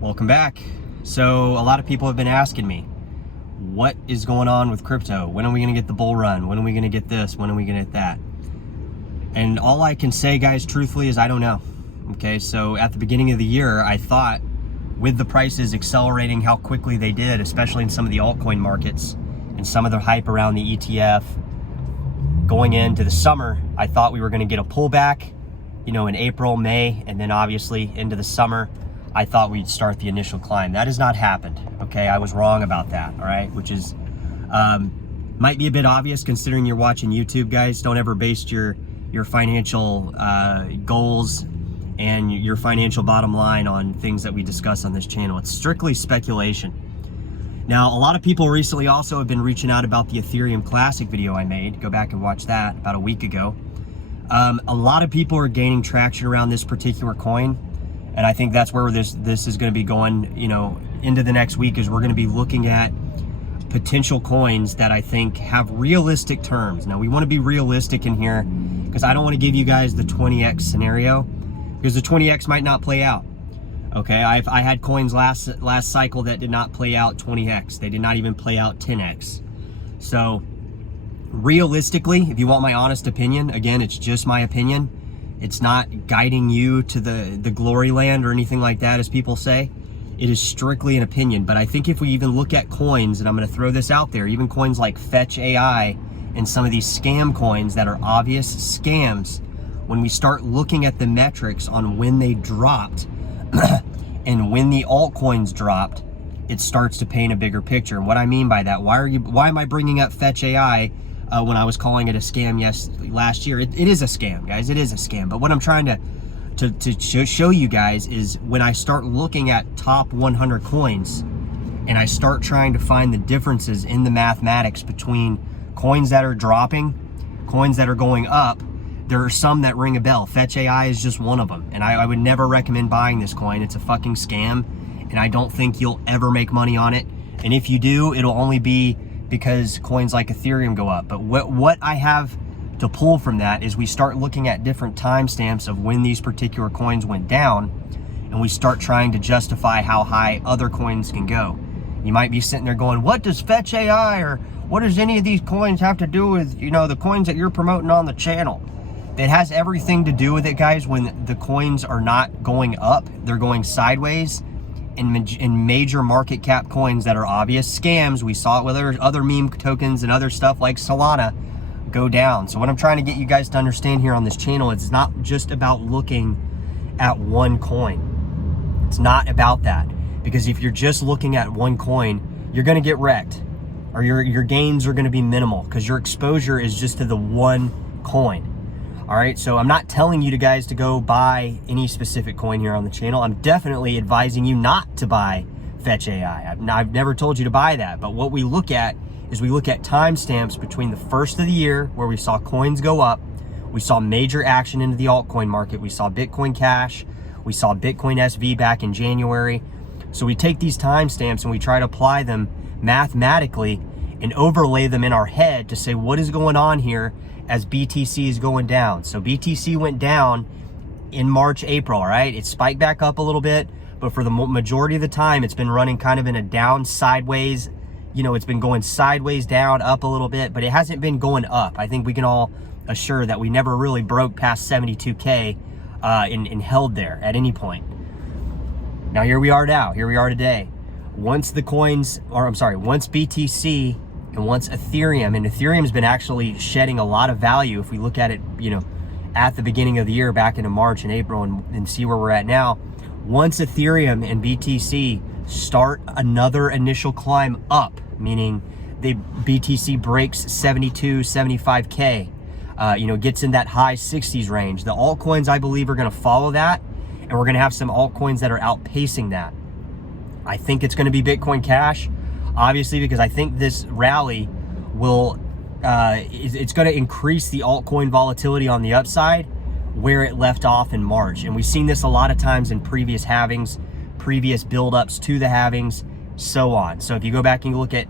Welcome back. So a lot of people have been asking me, what is going on with crypto? When are we going to get the bull run? When are we going to get this? When are we going to get that? And all I can say, guys, truthfully, is I don't know. Okay, so at the beginning of the year, I thought with the prices accelerating how quickly they did, especially in some of the altcoin markets and some of the hype around the ETF, going into the summer, I thought we were going to get a pullback, you know, in April, May, and then obviously into the summer. I thought we'd start the initial climb. That has not happened, okay? I was wrong about that, all right? Which is, might be a bit obvious considering you're watching YouTube, guys. Don't ever base your financial goals and your financial bottom line on things that we discuss on this channel. It's strictly speculation. Now, a lot of people recently also have been reaching out about the Ethereum Classic video I made. Go back and watch that about a week ago. A lot of people are gaining traction around this particular coin. And I think that's where this is going to be going, you know, into the next week, is we're going to be looking at potential coins that I think have realistic terms. Now, we want to be realistic in here because I don't want to give you guys the 20x scenario, because the 20x might not play out. Okay, I had coins last cycle that did not play out 20x. They did not even play out 10x. So realistically, if you want my honest opinion, again, it's just my opinion. It's not guiding you to the glory land or anything like that, as people say. It is strictly an opinion. But I think if we even look at coins, and I'm going to throw this out there, even coins like Fetch AI and some of these scam coins that are obvious scams, when we start looking at the metrics on when they dropped and when the altcoins dropped, it starts to paint a bigger picture. And what I mean by that, why am I bringing up Fetch AI when I was calling it a scam last year? It is a scam, guys. It is a scam. But what I'm trying to show you guys is when I start looking at top 100 coins and I start trying to find the differences in the mathematics between coins that are dropping, coins that are going up, there are some that ring a bell. Fetch AI is just one of them. And I would never recommend buying this coin. It's a fucking scam. And I don't think you'll ever make money on it. And if you do, it'll only be because coins like Ethereum go up. But what I have to pull from that is we start looking at different timestamps of when these particular coins went down, and we start trying to justify how high other coins can go. You might be sitting there going, what does Fetch AI or what does any of these coins have to do with, you know, the coins that you're promoting on the channel? It has everything to do with it, guys. When the coins are not going up, they're going sideways. In major market cap coins that are obvious scams, we saw it with other meme tokens and other stuff like Solana, go down. So what I'm trying to get you guys to understand here on this channel, it's not just about looking at one coin. It's not about that, because if you're just looking at one coin, you're going to get wrecked, or your gains are going to be minimal because your exposure is just to the one coin. All right, so I'm not telling you guys to go buy any specific coin here on the channel. I'm definitely advising you not to buy Fetch AI. I've never told you to buy that, but what we look at is we look at timestamps between the first of the year where we saw coins go up, we saw major action into the altcoin market, we saw Bitcoin Cash, we saw Bitcoin SV back in January. So we take these timestamps and we try to apply them mathematically and overlay them in our head to say what is going on here as BTC is going down. So BTC went down in March, April, all right? It spiked back up a little bit, but for the majority of the time, it's been running kind of in a down sideways, you know, it's been going sideways down, up a little bit, but it hasn't been going up. I think we can all assure that we never really broke past 72K and held there at any point. Now here we are today. Once the coins, or I'm sorry, once BTC and once Ethereum, and Ethereum's been actually shedding a lot of value if we look at it, you know, at the beginning of the year back into March and April and see where we're at now. Once Ethereum and BTC start another initial climb up, meaning BTC breaks 72, 75K, you know, gets in that high 60s range, the altcoins I believe are going to follow that, and we're going to have some altcoins that are outpacing that. I think it's going to be Bitcoin Cash, obviously, because I think this rally will, it's going to increase the altcoin volatility on the upside where it left off in March. And we've seen this a lot of times in previous halvings, previous buildups to the halvings, so on. So if you go back and you look at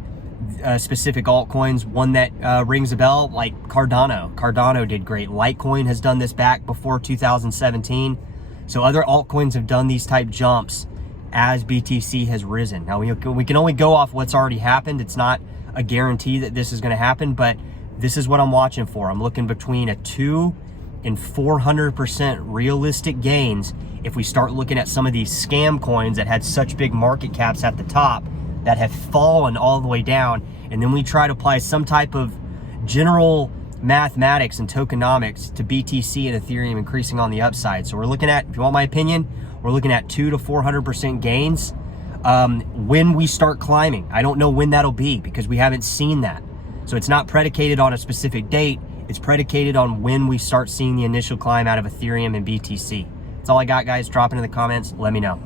specific altcoins, one that rings a bell, like Cardano. Cardano did great. Litecoin has done this back before 2017. So other altcoins have done these type jumps as BTC has risen. Now, we can only go off what's already happened. It's not a guarantee that this is going to happen, but this is what I'm watching for. I'm looking between a 200% and 400% realistic gains if we start looking at some of these scam coins that had such big market caps at the top that have fallen all the way down, and then we try to apply some type of general mathematics and tokenomics to BTC and Ethereum increasing on the upside. So we're looking at, if you want my opinion, we're looking at 200 to 400% gains when we start climbing. I don't know when that'll be because we haven't seen that. So it's not predicated on a specific date. It's predicated on when we start seeing the initial climb out of Ethereum and BTC. That's all I got, guys. Drop it in the comments. Let me know.